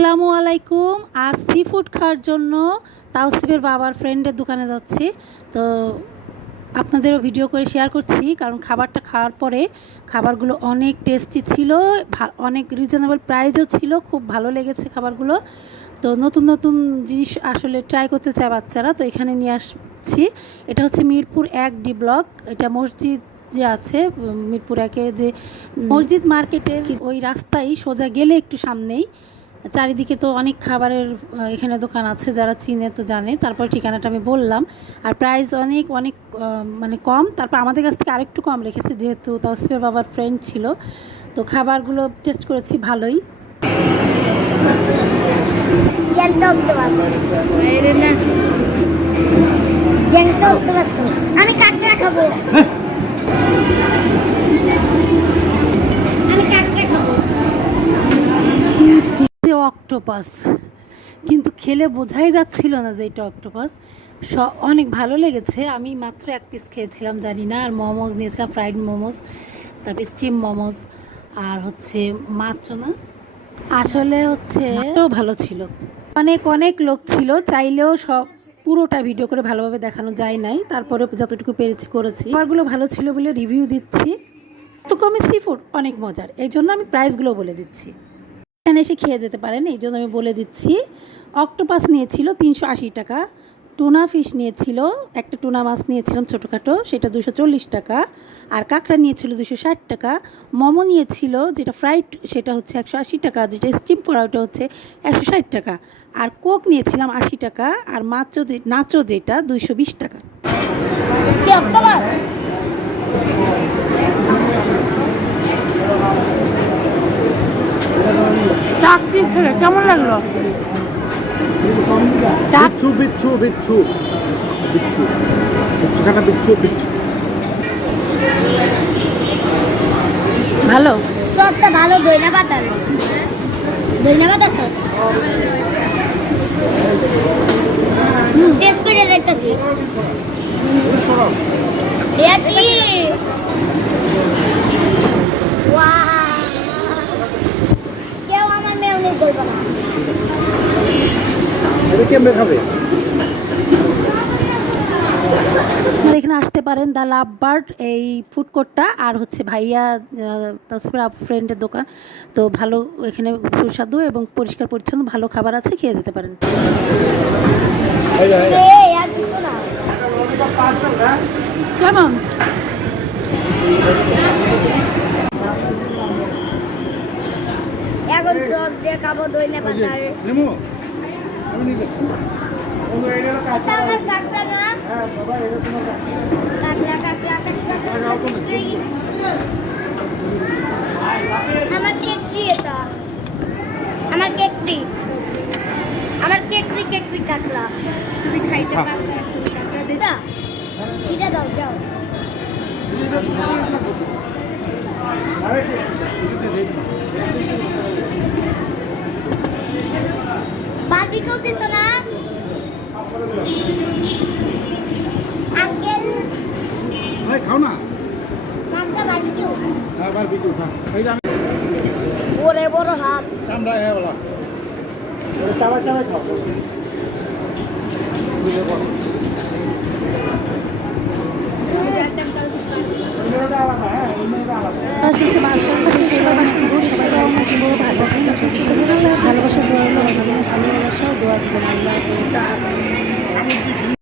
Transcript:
আসসালামু আলাইকুম। আজ সি ফুড খাওয়ার জন্য তাওসিফের বাবার ফ্রেন্ডের দোকানে যাচ্ছি। তো আপনাদেরও ভিডিও করে শেয়ার করছি, কারণ খাবারটা খাওয়ার পরে খাবারগুলো অনেক টেস্টি ছিল অনেক রিজনেবল প্রাইজও ছিল, খুব ভালো লেগেছে খাবারগুলো। তো নতুন নতুন জিনিস আসলে ট্রাই করতে চায় বাচ্চারা, তো এখানে নিয়ে আসছি। এটা হচ্ছে মিরপুর এক ডি ব্লক এটা মসজিদ যে আছে মিরপুর একে যে মসজিদ মার্কেটের ওই রাস্তায় সোজা গেলে একটু সামনেই। চারিদিকে তো অনেক খাবারের এখানে দোকান আছে যারা চিনে তো জানে। তারপর ঠিকানাটা আমি বললাম। আর প্রাইস অনেক অনেক মানে কম। তারপর আমাদের কাছ থেকে আরেকটু কম রেখেছে যেহেতু তসফির বাবার ফ্রেন্ড ছিল। তো খাবারগুলো টেস্ট করেছি ভালোই। আমি কাঁকড়া খাব। অক্টোপাস। কিন্তু খেলে বোঝাই যাচ্ছিল না যে এটা অক্টোপাস। স অনেক ভালো লেগেছে। আমি মাত্র এক পিস খেয়েছিলাম জানি না। আর মোমোজ নিয়েছিলাম ফ্রাইড মোমোজ তারপর স্টিম মোমোজ। আর হচ্ছে মাছ না? আসলে হচ্ছে ভালো ছিল। অনেক অনেক লোক ছিল। চাইলেও সব পুরোটা ভিডিও করে ভালোভাবে দেখানো যায় নাই। তারপরে যতটুকু পেরেছি করেছি। খাবারগুলো ভালো ছিল বলে রিভিউ দিচ্ছি। তো কমে সি ফুড অনেক মজার। এই জন্য আমি প্রাইসগুলো বলে দিচ্ছি। এখানে এসে খেয়ে যেতে পারেন। এই জন্য আমি বলে দিচ্ছি, অক্টোপাস নিয়েছিল তিনশো আশি টাকা, টুনা ফিশ নিয়েছিল, একটা টুনা মাছ নিয়েছিলাম ছোটোখাটো, সেটা দুশো চল্লিশ টাকা, আর কাঁকড়া নিয়েছিল দুশো ষাট টাকা, মোমো নিয়েছিল যেটা ফ্রাইড, সেটা হচ্ছে একশো আশি টাকা, যেটা স্টিম করা ওটা হচ্ছে একশো ষাট টাকা, আর কোক নিয়েছিলাম আশি টাকা, আর মাচো যে, নাচো যেটা দুইশো বিশ টাকা। কি অক্টোপাস কেমন লাগল? বিচ্ছু বিচ্ছু বিচ্ছু। বিচ্ছু। বিচ্ছুখানা বিচ্ছু? বিচ্ছু। ভালো? সসটা ভালো দইনা পাতার দইনা পাতা সস। টেস্ট করে দেখতেছি। এখানে আসতে পারেন দ্য লাভ বার্ড এই ফুড কোর্টটা আর হচ্ছে ভাইয়া তসফির ফ্রেন্ডের দোকান। তো ভালো এখানে সুস্বাদু এবং পরিষ্কার পরিচ্ছন্ন ভালো খাবার আছে খেয়ে যেতে পারেন। কেমন? এখন সস দিয়ে খাব এটা আমার হ্যাঁ বাবা এটা আমার কেকটি এটা আমার কেকটি আমার কেকটি কেকটি কাকড়া। তুমি খাইতে। পারবে তুমি কাকড়া দিদা ছিটা দাও যাও খাও না। হ্যাঁ আমি বড় হাত। চামড়া হ্যাঁ বলা। চাবাই চাবাই খাও।